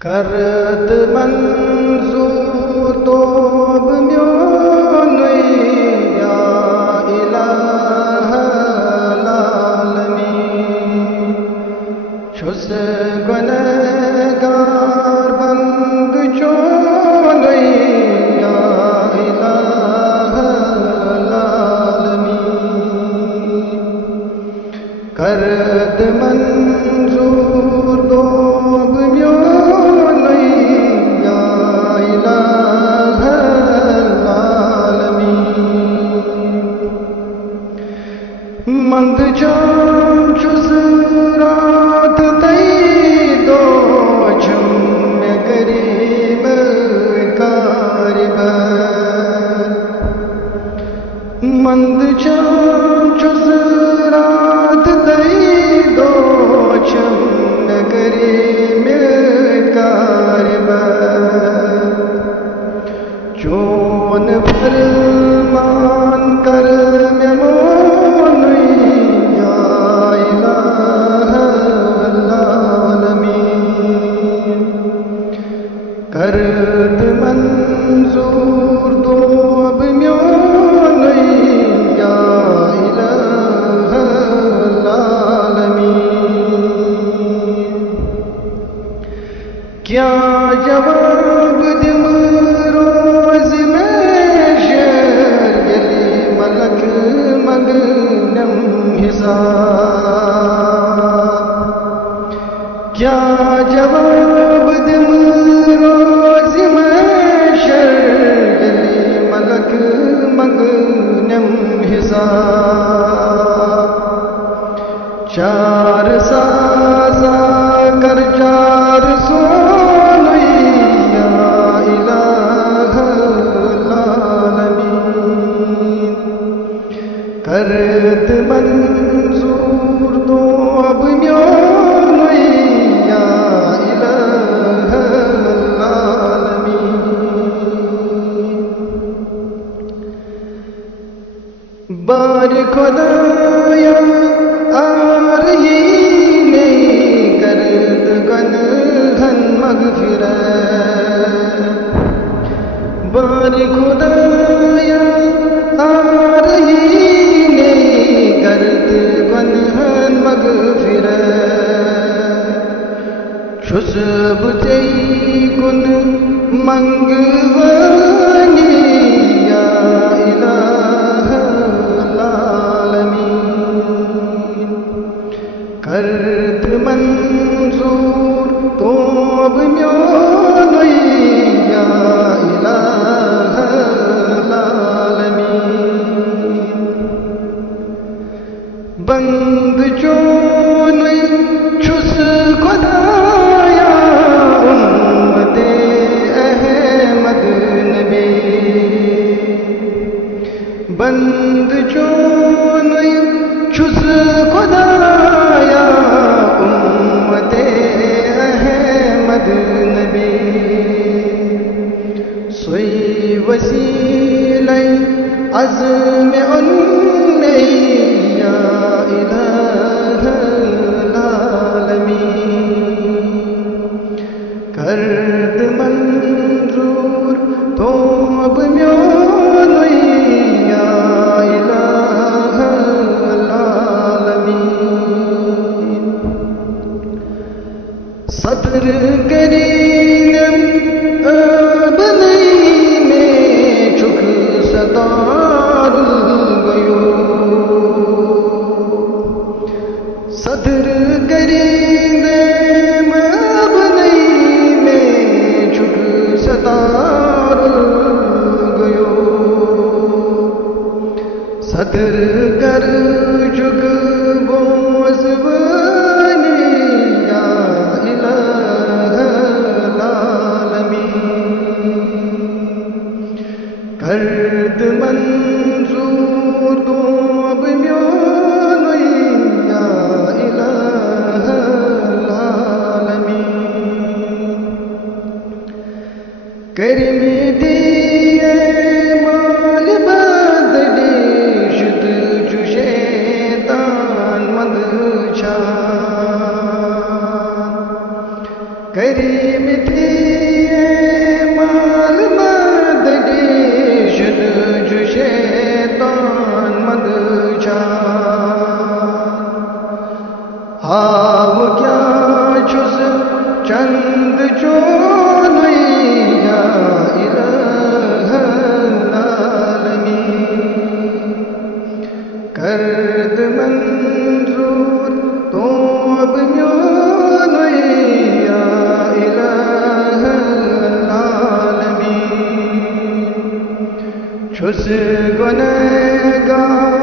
کرد منظور توب میونی یا الہ العالمین چھس گنہگار بند چونی یا الہ العالمین کرد منظور توب میونی یا الہ العالمین مند جان چس رات تی دو چم میں غریب کاربر مند جان چس رات تی دو چم میں غریب کاربر چون فرمان کر میں مونی یا الہ العالمین کرد منظور توب میونی یا الہ العالمین کیا جواب دم روز میں شہر گلی ملک مگنم حساب کیا جواب دم روز میں شہر گلی ملک مگنم حساب چار سازا کر چار سونی یا الہ العالمین کرد منظور توب میونی یا الہ العالمین بار خدایا آرہی نہیں کرد گنہن مغفرت بار خدایا آرہی نہیں کرد گنہن مغفرت چھس بچئی کن منگوانی یا الہ العالمین کرد منظور توب میونی یا الہ العالمین بند چونی چھس خدایا امت احمد نبی بند چونی چھس خدایا امت احمد نبی سوئی وسیلہ عزم انی یا الہ العالمین کرد منظور توب میونی یا الہ العالمین صدر کریم ابنی میں چک ستار گیو صدر کریم ابنی میں چک ستار گیو صدر کر چک بوز بنی یا الہ العالمین کرد منظور توب میونی یا الہ العالمین کرم دیے مال بدلی شد جو شیطان مند چھان کریم تھی مال مددی شد جو شیطان مد ہاو کیا چھس چند چون یا الہ العالمین کرد منظور توب میون یا الہ العالمین چھس گنہگار